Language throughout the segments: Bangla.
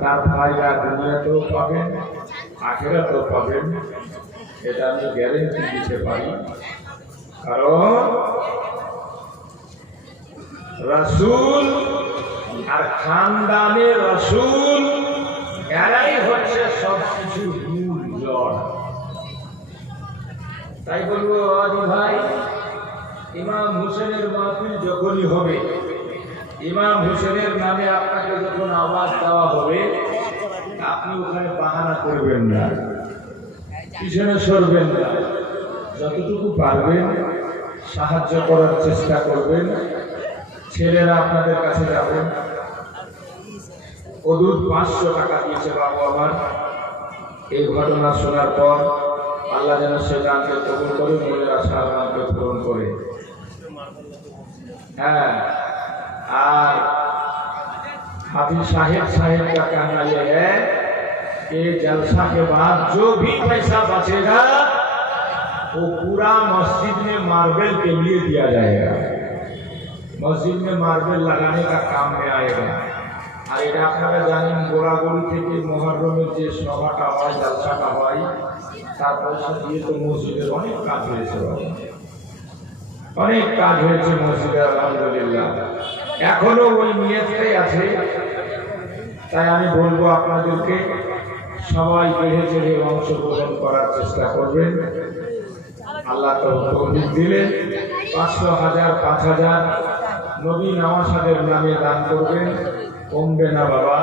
তার ফায়দা দুনিয়াতেও পাবেন, আখিরাতেও পাবেন, এটা আমি গ্যারেন্টি দিতে পারি। কারণ রাসূল আর খানদানে রাসূল এরাই হচ্ছে সবকিছুর মূল জড়। তাই বলবো আজি ভাই, ইমাম হোসেনের মাহফিল যখনই হবে, ইমাম হোসেনের নামে আপনাকে যখন আওয়াজ দেওয়া হবে, আপনি ওখানে বাহানা করবেন না, পিছনে সরবেন না, যতটুকু পারবেন সাহায্য করার চেষ্টা করবেন। ছেলেরা আপনাদের কাছে যাবেন, অদূর 500 টাকা দিয়েছে বাবু আমার। এই ঘটনা শোনার পর আল্লাহ যেন সে গানকে কবুল করে, মনের আশা আমাকে পূরণ করে। হ্যাঁ, আর हाफिज साहेब का कहना यह है कि जलसा के बाद जो भी पैसा बचेगा वो पूरा मस्जिद में मार्बल के लिए दिया जाएगा, मस्जिद में मार्बल लगाने का काम में आएगा। আর এটা আপনারা জানেন, গোড়াগড়ি থেকে মুহররমের যে সভাটা হয়, জলসাটা হয়, তার পয়সা দিয়ে তো মসজিদের অনেক কাজ হয়েছে, অনেক কাজ হয়েছে মসজিদে, আলহামদুলিল্লাহ। এখনো ওই নিয়তটাই আছে। তাই আমি বলবো আপনাদেরকে সবাই বেড়ে চেড়ে অংশগ্রহণ করার চেষ্টা করবেন। আল্লাহ তৌফিক দিলেন 500, 1000, 5000 নবী নওয়াসাদের নামে দান করবেন। কমবে না বাবা,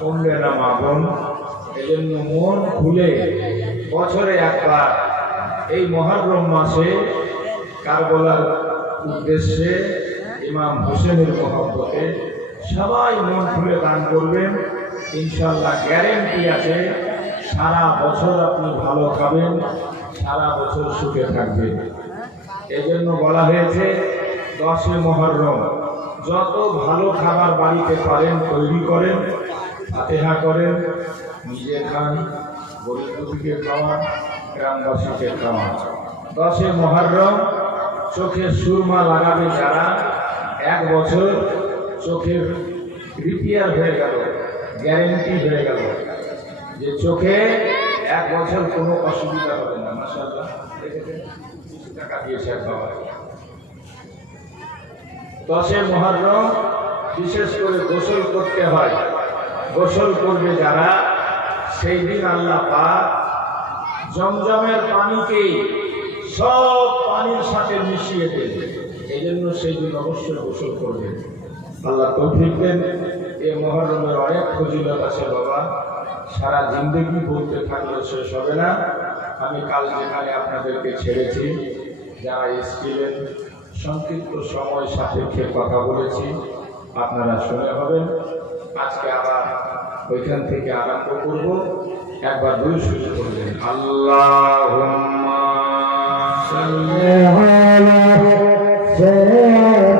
কমবে না মা বোন। এজন্য মন খুলে বছরে একবার এই মুহররম মাসে কারবালার উদ্দেশ্যে ইমাম হোসেনের মহব্বতে সবাই মন খুলে দান করবেন। ইনশাআল্লাহ গ্যারেন্টি আছে সারা বছর আপনি ভালো খাবেন, সারা বছর সুখে থাকবেন। এই জন্য বলা হয়েছে 10 মুহররম যত ভালো খাবার বাড়িতে পারেন তৈরি করেন, ফাতিহা করেন, নিজে খান, গরিব দুঃখীকে খাওয়ান, গ্রামবাসীকে খাওয়ান। 10 মুহররম চোখে সুরমা লাগাবে যারা, 1 বছর চোখের রিপেয়ার হয়ে গেল, গ্যারেন্টি হয়ে গেল যে চোখে 1 বছর কোনো অসুবিধা হবে না। মাশাআল্লাহ, দেখেছেন 20 টাকা দিয়েছে এক বাবা। 10 মুহররম বিশেষ করে গোসল করতে হয়, গোসল করবে যারা, সেই দিন আল্লাহ পাক জমজমের পানিকে সব পানির সাথে মিশিয়ে দেবে। এই জন্য সেই দিন অবশ্যই গোসল করবে। আল্লাহ তৌফিক দেন। এই মুহররমের অনেক ফজিলত আছে বাবা, সারা জিন্দেগি বলতে থাকলে শেষ হবে না। আমি কাল যেখানে আপনাদেরকে ছেড়েছি, যারা এসেছিলেন, সংক্ষিপ্ত সময় সাপেক্ষে কথা বলেছি, আপনারা শুনে হবেন। আজকে আবার ওইখান থেকে আরম্ভ করব। একবার দুই শুরু করবেন, আল্লাহুম্মা সাল্লি আলা সাইয়্যিদিনা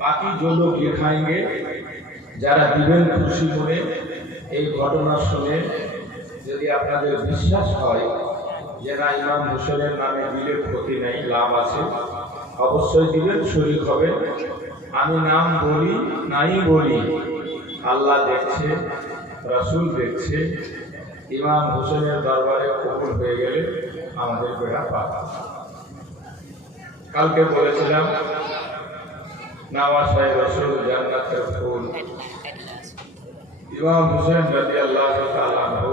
बाकी जो लोग ये खाएंगे, যারা দিবেন খুশি মনে। এই ঘটনা শুনে যদি আপনাদের বিশ্বাস হয় যে না ইমাম হোসেনের নামে দিলে ক্ষতি নেই, লাভ আছে, অবশ্যই দিবেন, শরীক হবেন। আমি নাম বলি নাই বলি, আল্লাহ দেখছে, রাসূল দেখছে। ইমাম হোসেনের দরবারে কবুল হয়ে গেলে আমাদের বেড়া পাতা। কালকে বলেছিলাম নওয়াসায় রাসূল জান্নাতের ফুল। ইমাম হোসেন রাদিয়াল্লাহু তাআলা আনহু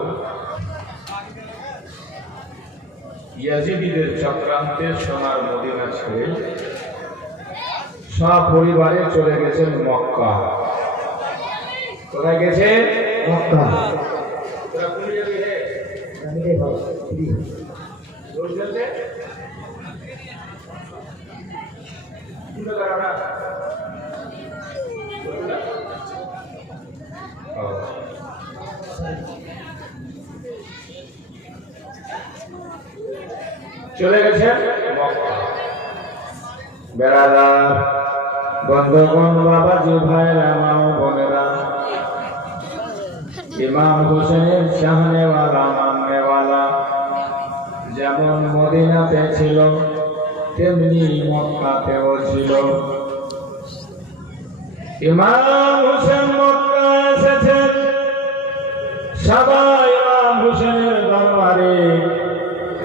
ইয়াজিদিদের চক্রান্তে সোনার মদিনা ছেড়ে সপরিবারে চলে গেছেন মক্কা। কোথায় গেছে? মক্কা। তোরা কোন জায়গায় রে? আমি রে ভাই ফ্রি রোজ চলতে কোন কারণা চলে গেছে বেড়াদার বন্ধুগণ, বাবাজি, ভাইরা, মা ও বোনেরা, ইমাম হোসেনের চাহনেওয়ালা মাননেওয়ালা যেমন মদিনাতে ছিল তেমনি মক্কাতেও ছিল। ইমাম হোসেন মক্কা এসেছেন, সবাই ইমাম হোসেনের দরবারে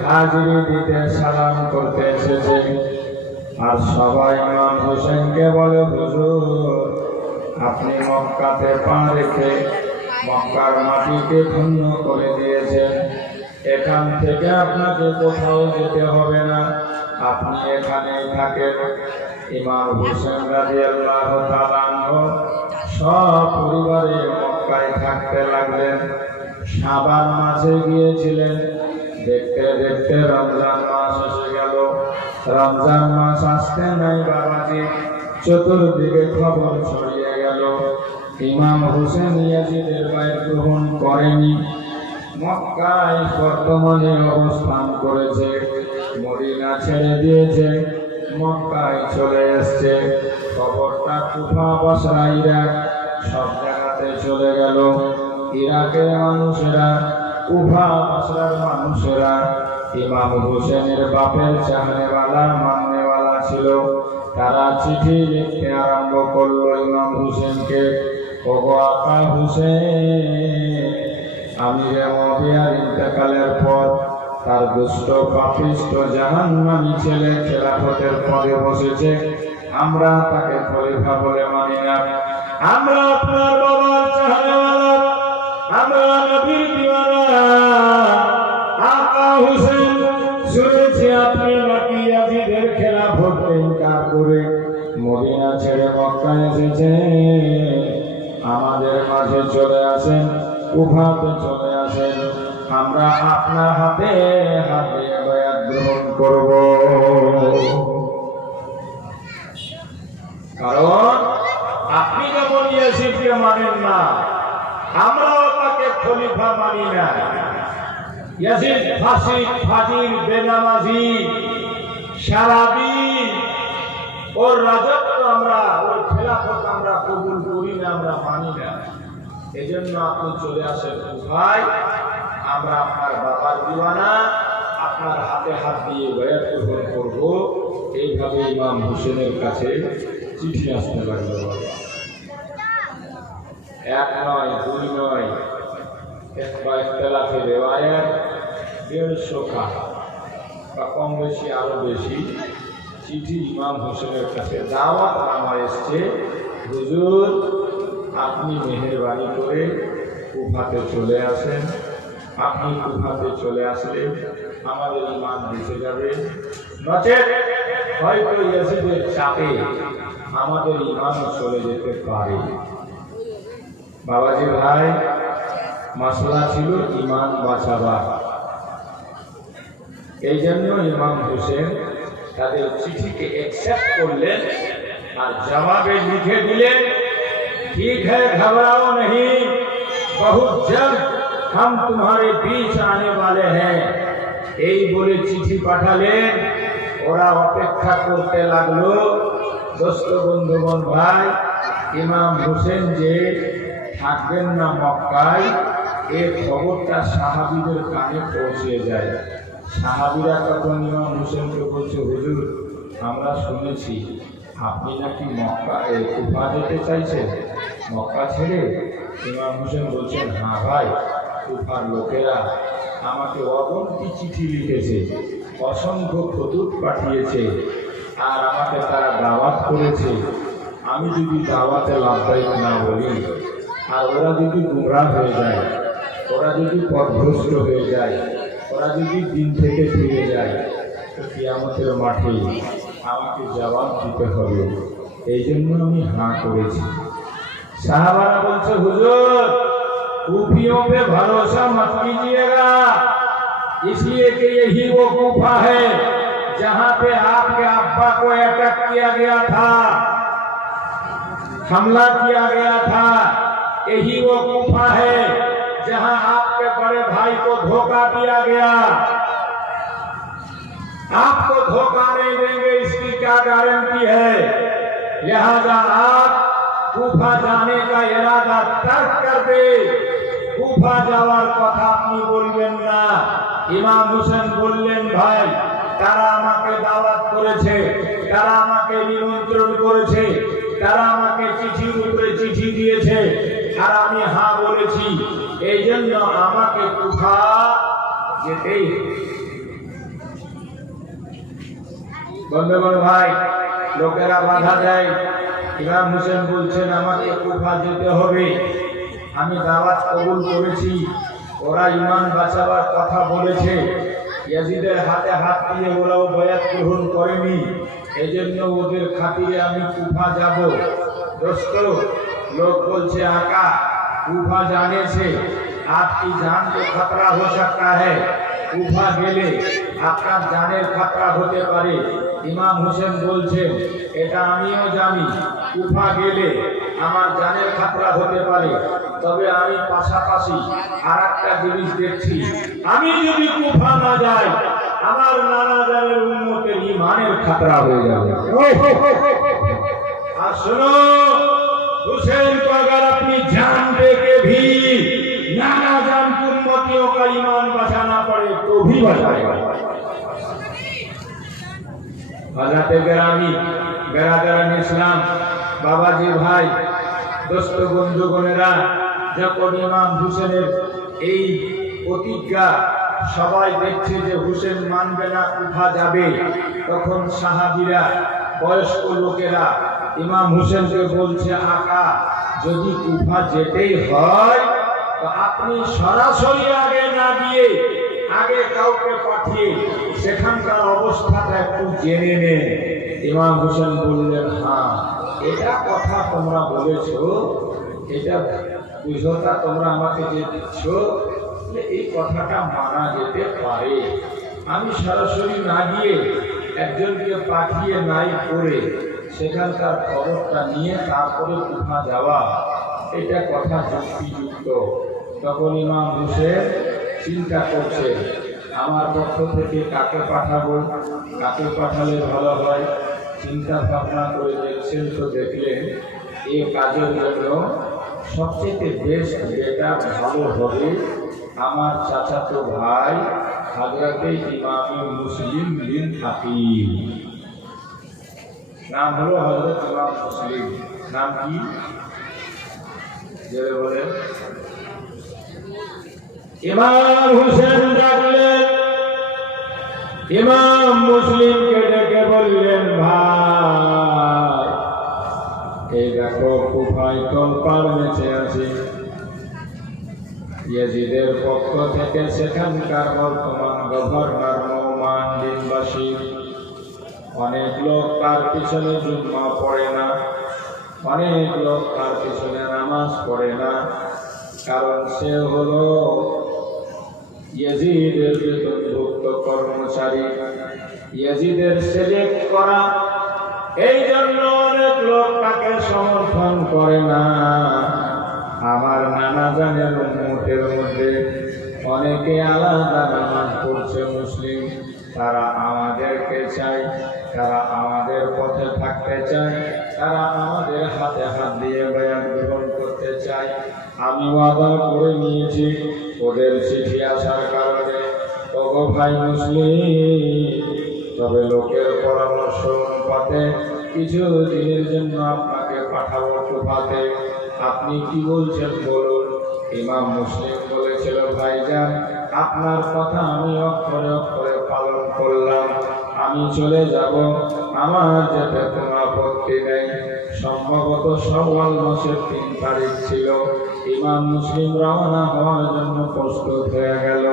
হাজিরি দিতে সালাম করতে এসেছে। আর সবাই ইমাম হোসেনকে বলে, হুজুর আপনি মক্কাতে পা রেখে মক্কার মাটিকে ধন্য করে দিয়েছেন, এখান থেকে আপনাকে কোথাও যেতে হবে না, আপনি এখানেই থাকেন। ইমাম হোসেন রাদিয়াল্লাহু তাআলা আনহু সব পরিবারে মক্কায় থাকতে লাগলেন। শাবান মাসে গিয়েছিলেন, দেখতে দেখতে রমজান মাস এসে গেল। রমজান মাস আসতে নাই বাবাজি, চতুর্দিকে খবর ছড়িয়ে গেল ইমাম হোসেন ইয়াজিদের বাইত গ্রহণ করেনি, মক্কায় বর্তমানে অবস্থান করেছে, মদিনা ছেড়ে দিয়েছে, মক্কায় চলে এসছে। খবরটা কুফা, বসরা, ইরাক সব জায়গাতে চলে গেল। ইরাকের মানুষেরা, কুফা বসরার মানুষেরা ইমাম হোসেনের বাপের চাহনেওয়ালা মাননেওয়ালা ছিল। তারা চিঠি লিখতে আরম্ভ করলো ইমাম হোসেনকে, ওগো আকা হোসেন, আমিরে মুআবিয়ার ইন্তেকালের পর তার দুষ্ট পাপিষ্ট জাহান্নামী ছেলে খেলাফতের পদে বসেছে, আমরা তাকে খলিফা বলে মানি না। আমরা আপনার বাবার চাহনেওয়ালা, আমরা নবীর দিওয়ানা আকা হোসেন, শুনেছি আপনি নাকি ইয়াজিদের খেলাফতকে ইনকার করে মদিনা ছেড়ে মক্কা এসেছেন। আমাদের মাঝে চলে আসেন, কুফাতে চলে আসেন, আমরা আপনার হাতে হাতে বায়াত গ্রহণ করব। কারণ আপনি যেমন ইয়াজিদকে মানেন না, আমরাও তাকে খলিফা মানি না। ইয়াজিদ ফাসিক, ফাজিল, বেনামাজি, শারাবি, ওর রাজত্ব আমরা, ওর খেলাফত আমরা কবুল করি না, আমরা মানি না। এজন্য আপনি চলে আসেন কুফায়, আমরা আপনার বাবার দিওয়ানা, আপনার হাতে হাত দিয়ে বায়াত গ্রহণ করব। এইভাবে ইমাম হোসেনের কাছে চিঠি আসতে লাগলো। এক নয়, দুই নয়, ইখতিলাফে রিওয়ায়াত 150 খানা বা কম বেশি আরো বেশি চিঠি ইমাম হোসেনের কাছে দাওয়াত নামা এসছে, হুজুর আপনি মেহেরবানি করে কুফাতে চলে আসেন, আপনি কুফাতে চলে আসলে আমাদের ইমান বেঁচে যাবে, নচেৎ হয়তো ইয়াজিদের চাপে আমাদের ইমান চলে যেতে পারে। বাবাজি ভাই, মাসলা ছিল ইমান বাঁচাবার। এই জন্য ইমাম হোসেন তাদের চিঠিকে एक्सेप्ट করলেন আর জবাবে লিখে দিলেন, ठीक है घबराओ नहीं, बहुत जल्द हम तुम्हारे बीच आने वाले हैं। এই বলে চিঠি পাঠালেন। ওরা অপেক্ষা করতে লাগলো। দোস্ত বন্ধুগণ ভাই, ইমাম হোসেন যে থাকবেন না মক্কায়, এই খবরটা সাহাবীদের কানে পৌঁছে যায়। সাহাবীরা তখন ইমাম হোসেনকে বলছে, হুজুর আমরা শুনেছি আপনি নাকি মক্কা কুফা যেতে চাইছেন, মক্কা ছেড়ে। ইমাম হোসেন বলছেন, হ্যাঁ ভাই, কুফার লোকেরা আমাকে অগণিত চিঠি লিখেছে, অসংখ্য খতুত পাঠিয়েছে, আর আমাকে তারা দাওয়াত করেছে। আমি যদি দাওয়াতে লাভদায়ক না বলি, আর ওরা যদি গুমরাহ হয়ে যায়, ওরা যদি পথভ্রষ্ট হয়ে যায়, ওরা যদি দিন থেকে ফিরে যায়, তো কিয়ামতের মাঠে আমাকে জবাব দিতে হবে। এই জন্য আমি হাঁ করেছি। साहबारा बोलते हुजूर कूफियों पे भरोसा मत कीजिएगा, इसलिए कि यही वो कूफा है जहां पे आपके अब्बा को अटैक किया गया था, हमला किया गया था। यही वो कूफा है जहां आपके बड़े भाई को धोखा दिया गया। आपको धोखा नहीं देंगे इसकी क्या गारंटी है। लिहाजा आप कूफा जाने का इरादा तर्क कर दे, कूफा যাওয়ার কথা আপনি বলবেন না। ইমাম হোসেন বললেন, ভাই তারা আমাকে দাওয়াত করেছে, তারা আমাকে নিমন্ত্রণ করেছে, তারা আমাকে চিঠির উপরে চিঠি দিয়েছে, আর আমি হ্যাঁ বলেছি, এই জন্য আমাকে কুফা যেতেই হবে। বন্ধুগণ ভাই, লোকেরা বাধা দেয়। ইমাম হোসেন বলছেন আমাকে কুফা যেতে হবে, আমি দাওয়াত কবুল করেছি, ওরা ঈমান বাঁচাবার কথা বলেছে, ইয়াজিদের হাতে হাত দিয়ে ওরাও বয়াত গ্রহণ করেনি, এই জন্য ওদের খাতিরে আমি কুফা যাব। দোস্ত, लोग बोलছে आका कूफा जाने से आपकी जान को खतरा हो सकता है, कूफा गेले আপনার জানের খতরা হতে পারে। ইমাম হোসেন বলছেন এটা আমিও জানি, কূফা গেলে আমার জানের খতরা হতে পারে, তবে আমি পাশাপাশি আরেকটা জিনিস দেখছি, আমি যদি কূফা না যাই আমার নানা জানের উম্মতের ঈমানের খতরা হয়ে যাবে। আর सुनो, हुसैन को अगर अपनी जान दे के भी नाना जान की उम्मतियों का ईमान बचाना पड़े तो भी बचाएगा। हजरत ग्रामी बेरादारान इस्लाम, बाबाजी भाई, दोस्त बंधुगणेरा, যখন ইমাম হুসেনের এই প্রতিজ্ঞা সবাই দেখছে যে হুসেন মানবে না, কুফা যাবে, তখন সাহাবীরা, বয়স্ক লোকেরা ইমাম হুসেনকে বলছে, আকা যদি কুফা যেতেই হয় তো আপনি সরাসরি আগে না গিয়ে আগে কাউকে পাঠিয়ে সেখানকার অবস্থাটা একটু জেনে নেন। ইমাম হোসেন বললেন, হ্যাঁ এটা কথা তোমরা বলেছো, এটা বুঝোতা তোমরা আমাকে যে দিচ্ছ, এই কথাটা মানা যেতে পারে। আমি সরাসরি না গিয়ে একজনকে পাঠিয়ে নাই করে সেখানকার খবরটা নিয়ে তারপরে কুফা যাওয়া, এটা কথা যুক্তিযুক্ত। তখন ইমাম হোসেন চিন্তা করছে, আমার পক্ষ থেকে কাকে পাঠাবো, কাকে পাঠালে ভালো হয়। চিন্তা ভাবনা করে দেখছেন, তো দেখলেন এই কাজের জন্য সবচেয়ে বেস্ট যেটা ভালো হবে আমার চাচাতো ভাই হযরতে ইমাম মুসলিম বিন আকিল, নাম হলো হযরত ইমাম মুসলিম। নাম কি জোরে বলেন। ইমাম হোসেন ডাকলেন, ইমাম মুসলিমকে ডেকে বললেন, ভাই এই দেখো কুফায় তোলপাড় মেচে আছে, ইয়াজিদের পক্ষ থেকে সেখানকার বর্তমান গভর্নর নোমান বিন বাশির, অনেক লোক তার পিছনে জুম্মা পড়ে না, অনেক লোক তার পিছনে নামাজ পড়ে না, কারণ সে হলো ইয়াজিদের বেতনভুক্ত কর্মচারী, ইয়াজিদের সিলেক্ট করা, এই জন্য অনেক লোক তাকে সমর্থন করে না। আমার নানা জানের উম্মতের মধ্যে অনেকে আলাদা নামাজ পড়ছে মুসলিম, তারা আমাদেরকে চায়, তারা আমাদের পথে থাকতে চায়, তারা আমাদের হাতে হাত দিয়ে বয়ান গ্রহণ করতে চায়। আমি ওয়াদা করে নিয়েছি ওদের চিঠি আসার কারণে, ওগো ভাই মুসলিম, তবে লোকের পরামর্শ অনুপাতে কিছু দিনের জন্য আপনাকে পাঠাবো কুফাতে, আপনি কি বলছেন বলুন। ইমাম মুসলিম বলেছিল, ভাইজান আপনার কথা আমি অক্ষরে অক্ষরে পালন করলাম, আমি চলে যাব, আমার যেতে কোনো আপত্তি নেই। সম্ভবত শাওয়াল মাসের 3 তারিখ ছিল। ইমাম মুসলিম রওনা হওয়ার জন্য প্রস্তুত হয়ে গেল।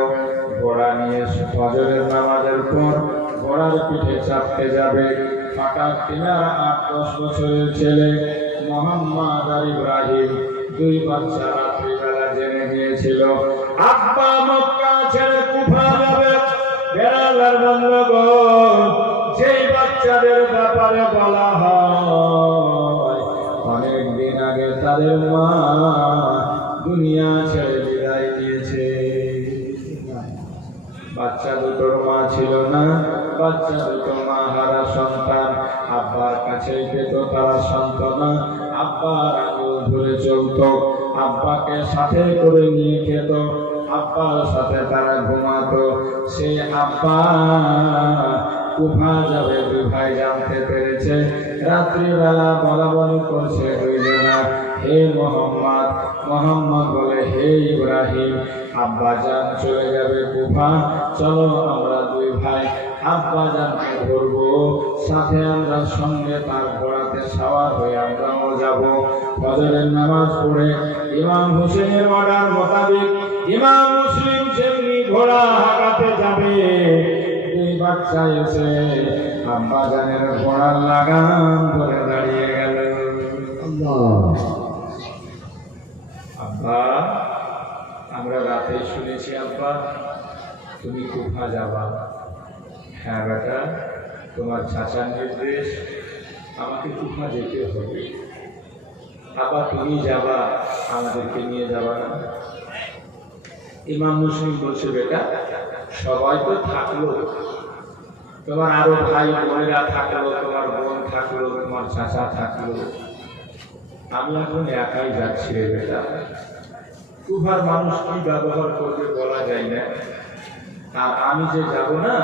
ঘোড়া নিয়ে ফজরের নামাজের পর ঘোড়ার পিঠে চাপতে যাবে। ফাটাক কিনারা 8-10 বছরের ছেলে মোহাম্মদ আর ইব্রাহিম দুই বাচ্চা রাত্রিবেলা জেনে গিয়েছিল আব্বা মক্কা ছেড়ে কুফা যাবে। বেড়ালার বন্ধুগণ, যেই বাচ্চাদের ব্যাপারে বলা হয় অনেক দিন আগে তাদের মা দুনিয়া ছেড়ে বিদায় দিয়েছে। বাচ্চা দুটোর মা ছিল না, বাচ্চা দুটো মা হারা সন্তান আব্বার কাছে পেত তারা সান্ত্বনা। আব্বার আঙুল ধরে চলত, আব্বাকে সাথে করে নিয়ে খেত, আব্বার সাথে তারা ঘুমাতো। সে আব্বা কুফা যাবে দুই ভাই জানতে পেরেছে। রাত্রিবেলা বলা বলি করছে দুইজনা, হে মোহাম্মদ, মোহাম্মদ বলে হে ইব্রাহিম, আব্বা জান চলে যাবে কুফা, চলো আমরা দুই ভাই আব্বা জানকে ধরবো, সাথে আমরা সঙ্গে তার ঘোড়াতে সাওয়ার হয়ে আমরাও যাব। ফজরের নামাজ পড়ে ইমাম হোসেনের অর্ডার মোতাবেক ইমাম মুসলিম যেমনি ঘোড়া হাঁকাতে যাবে, দুই বাচ্চা এসে আব্বা জানের ঘোড়ার লাগাম ধরে দাঁড়িয়ে গেল। আব্বা, আমরা রাতে শুনেছি আব্বা তুমি কুফা যাবা। হ্যাঁ বেটা, তোমার চাচার নির্দেশ, আমাকে কুফা যেতে হবে। আবার তুমি যাবা, আমাদেরকে নিয়ে যাবা না? ইমাম মুসলিম বলছে, বেটা সবাই তো থাকলো, তোমার আরো ভাই বোনেরা থাকলো, তোমার বোন থাকলো, তোমার চাচা থাকলো, আমি এখন একাই যাচ্ছি রে বেটা। কুফার মানুষ কি ব্যবহার করবে বলা যায় না। আর আমি যে যাব না,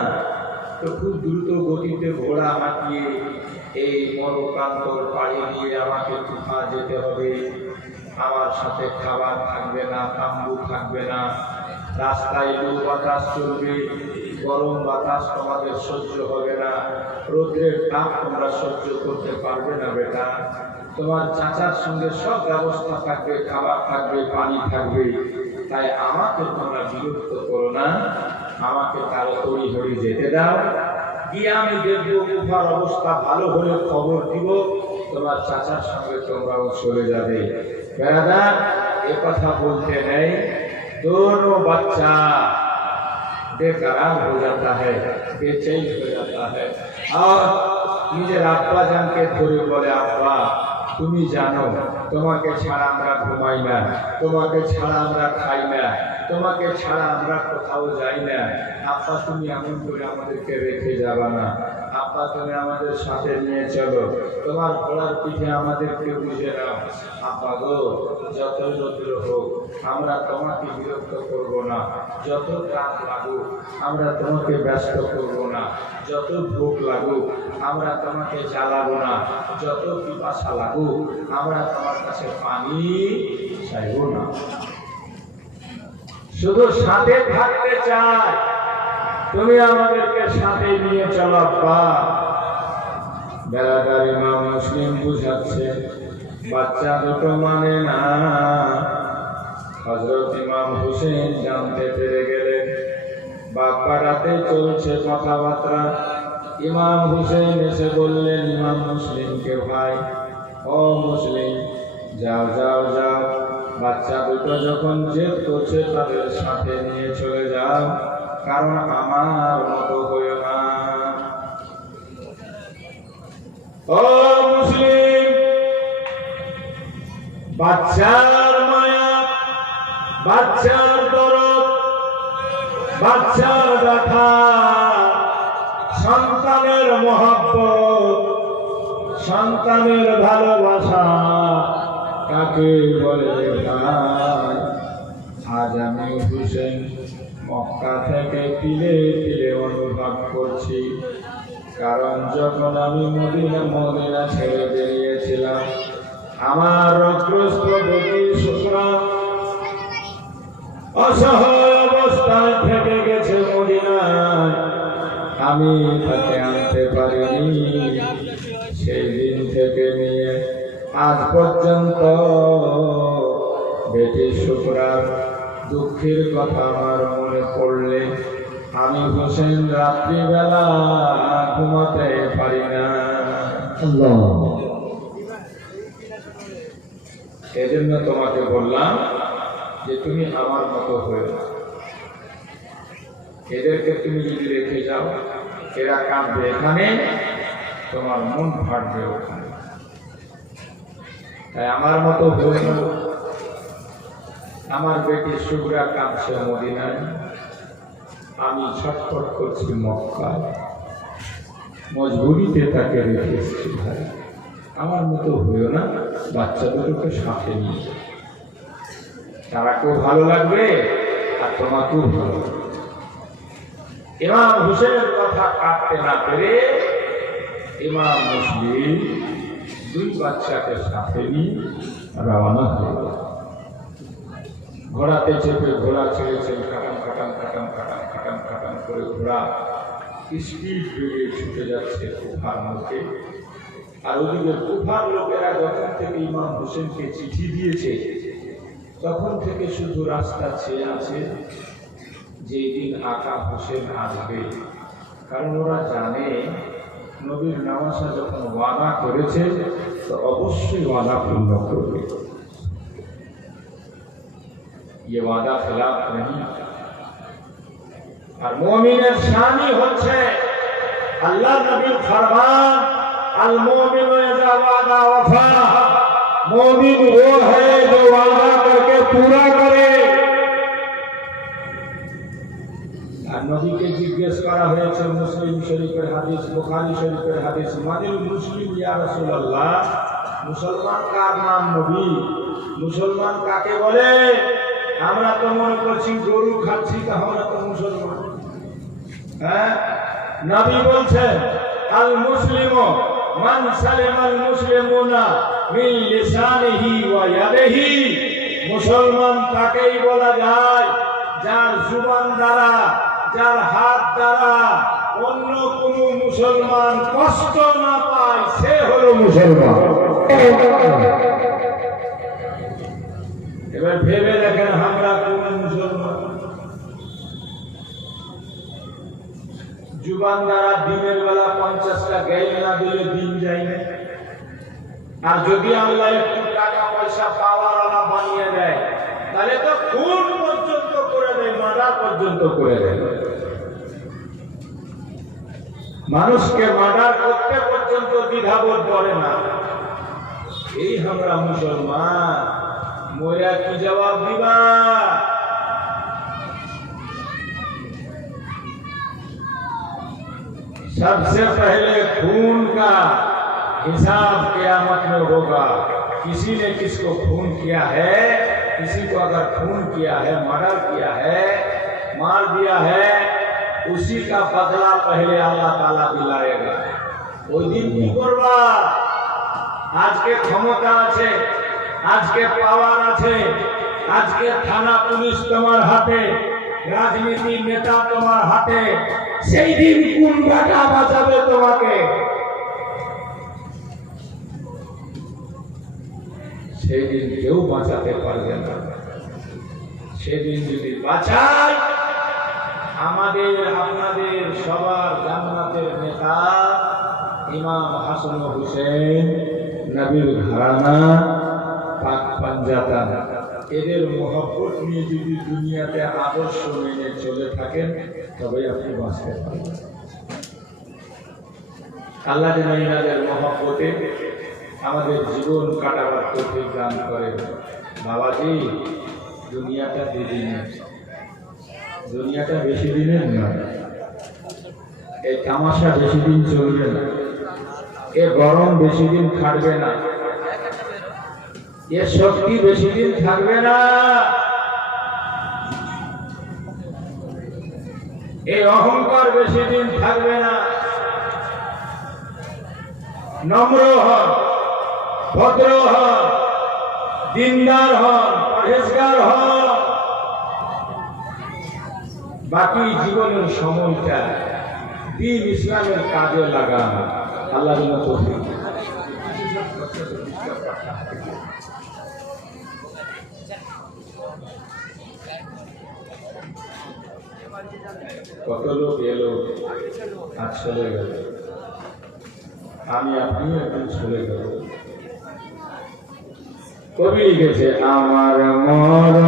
তো খুব দ্রুত গতিতে ঘোড়া হাঁটিয়ে এই মরুপ্রান্তর পাড়ি দিয়ে আমাকে কুফা যেতে হবে। আমার সাথে খাবার থাকবে না, তাম্বু থাকবে না, রাস্তায় লু বাতাস চলবে, গরম বাতাস তোমাদের সহ্য হবে না, রোদ্রের তাপ তোমরা সহ্য করতে পারবে না বেটা। তোমার চাচার সঙ্গে সব ব্যবস্থা থাকবে, খাবার থাকবে, পানি থাকবে, তাই আমাকে তোমরা বিরক্ত করো না, আমাকে তাড়াতাড়ি হরি যেতে দাও। গিয়ে আমি দেখবো কুফার অবস্থা ভালো হলে খবর দিব, তোমার চাচার সঙ্গে তোমরাও চলে যাবে। বেড়াদার এ কথা বলতে নেই, दोनों बच्चा बेकरार हो जाता है, बेचैन हो जाता है और নিজের আব্বা জানকে ধরে বলে, আব্বা তুমি জানো তোমাকে ছাড়া আমরা ঘুমাই না, তোমাকে ছাড়া আমরা খাই না, তোমাকে ছাড়া আমরা কোথাও যাই না। আব্বা তুমি এমন করে আমাদেরকে রেখে যাবা না, আব্বা তুমি আমাদের সাথে নিয়ে চলো, তোমার ঘোড়ার পিঠে আমাদেরকে বুঝে নাও। আব্বা গো, যত রৌদ্র হোক আমরা তোমাকে বিরক্ত করব না, যত তাপ লাগুক আমরা তোমাকে ব্যস্ত করব না, যত ভোগ লাগুক আমরা তোমাকে জ্বালাবো না, যত পিপাসা লাগুক আমরা তোমার কাছে পানি চাইব না, শুধু সাথে থাকতে চাই, তুমি আমাদেরকে সাথে নিয়ে চলো আব্বা। বেড়াদার ইমাম মুসলিম বুঝাচ্ছে, বাচ্চা দুটো মানে না। হযরত ইমাম হোসেন জানতে পেরে গেলেন বাপ্পাটাতে চলছে কথাবার্তা। ইমাম হোসেন এসে বললেন ইমাম মুসলিমকে, ভাই ও মুসলিম, যাও যাও যাও, বাচ্চা দুটো যখন জেদ করছে তাদের সাথে নিয়ে চলে যাও, কারণ আমার মতো হইও না। ও মুসলিম, বাচ্চার মায়া, বাচ্চার দরদ, বাচ্চার ব্যথা, সন্তানের মহব্বত, সন্তানের ভালোবাসা কাকে বলে ভাই? আজ আমি হোসেন মক্কা থেকে তিলে তিলে অনুভব করছি, কারণ যখন আমি মদিনা ছেড়ে বেরিয়েছিলাম, আমার রোগগ্রস্ত বেটি শুকরা অসহায় অবস্থায় থেকে গেছে মদিনায়, আমি তাকে আনতে পারিনি। সেই দিন থেকে নিয়ে আজ পর্যন্ত বেটি শুকরার দুঃখের কথা আমার মনে পড়লে আমি হোসেন রাত্রিবেলা ঘুমাতে পারি না। এজন্য তোমাকে বললাম যে তুমি আমার মতো হয়ে না। এদেরকে তুমি যদি রেখে যাও, এরা কাঁদবে এখানে, তোমার মন ফাটবে ওখানে। তাই আমার মতো হয়ে না। আমার বেটি শুভ্রা কাঁদছে মদিনায়, আমি ছটফট করছি মক্কায়, মজবুরিতে তাকে রেখে এসেছি। ভাই আমার মতো হইও না, বাচ্চা দুটোকে সাথে নিয়ে, তারাকেও ভালো লাগবে আর তোমাকেও ভালো লাগবে। ইমাম হুসেনের কথা কাটতে না পেরে ইমাম মুসলিম দুই বাচ্চাকে সাথে নিয়ে রওনা হয়ে গেল। ঘোড়াতে চেপে ঘোড়া ছেড়েছেন, কাটাম কাটাম কাটাম কাটাম কাটাম কাটাম করে ঘোড়া স্পিড বেড়ে ছুটে যাচ্ছে কুফার মুখে। আর ওদিকে কুফার লোকেরা যখন থেকে ইমাম হোসেনকে চিঠি দিয়েছে, তখন থেকে শুধু রাস্তা চেয়ে আছে যেই দিন আকা হোসেন আসবে। কারণ ওরা জানে নবীর নওয়াসা যখন ওয়াদা করেছে তো অবশ্যই ওয়াদা পূর্ণ করবে। ये वादा खिलाफ नहीं। और मोमिনের शानी হচ্ছে আল্লাহ নবীর फरमान, अल मोमिन इज़ा वादा वफा। मोमिन वो है जो वादा करके पूरा करे। আর নবীকে জিজ্ঞেস করা হয়েছে মুসলিম শরীফের হাদিস, বুখারী শরীফের হাদিস, মানিল মুসলিম ইয়া রাসূলুল্লাহ, মুসলমান কার নাম নবী? মুসলমান কাকে বলে? আমরা তো মনে করছি গরু খাচ্ছি তা আমরা তো মুসলমান। হ্যাঁ, নবী বলছেন আল মুসলিমু মান সালিমাল মুসলিমুনা মিন লিসানিহি ওয়া ইয়াদিহি। মুসলমান তাকেই বলা যায় যার জুবান দ্বারা, যার হাত দ্বারা অন্য কোন মুসলমান কষ্ট না পায়, সে হলো মুসলমান। এবার ভেবে দেখেন আমরা কোন মুসলমান? জুবান দ্বারা দিনের বেলা 50টা গাইল না দিলে দিন যায় না। আর যদি আল্লাহ একটু টাকা পয়সা পাওয়ার বানিয়ে দেয়, তাহলে তো খুন পর্যন্ত করে দেয়, মার্ডার পর্যন্ত করে দেয়। মানুষকে মার্ডার করতে পর্যন্ত দ্বিধাবোধ করে না। এই আমরা মুসলমান। मोया की जवाब दिवा। सबसे पहले खून का हिसाब क़यामत में होगा। किसी ने किसको खून किया है, किसी को अगर खून किया है, मर्डर किया है, मार दिया है, उसी का बदला पहले अल्लाह ताला दिलाएगा। ওই দিন কি করবা? আজকে ক্ষমতা আছে, আজকে পাওয়ার আছে, আজকে থানা পুলিশ তোমার হাতে, রাজনীতির নেতা তোমার হাতে। সেই দিন কোন বেটা বাঁচাবে তোমাকে? সেই দিন কেউ বাঁচাতে পারবে না। সেদিন যদি বাঁচায়, আমাদের আপনাদের সবার জান্নাতের নেতা ইমাম হাসান হুসেন, নবীর ঘরানা, পাক পাঞ্জাতা, এদের মহব্বত নিয়ে যদি দুনিয়াতে আদর্শ মেনে চলে থাকেন, তবে আপনি বাঁচতে পারবেন। আল্লাহ যেন ইনাদের মহব্বতে আমাদের জীবন কাটাবার তৌফিক দান করেন। বাবাজি, দুনিয়াটা দুদিনের, দুনিয়াটা বেশি দিনের নয়। এই তামাশা বেশি দিন চলবে না, এ গরম বেশি দিন খাটবে না, এ শক্তি বেশি দিন থাকবে না, এই অহংকার বেশি দিন থাকবে না। নম্র হন, ভদ্র হন, দিনদার হন, পরহেজগার হন। বাকি জীবনের সময়টা দিন ইসলামের কাজে লাগান। আল্লাহ যেন তৌফিক দেন। কত লোক এলো আর চলে গেল, আমি আপনিও এখন চলে গেল। কবি লিখেছে আমার মরণ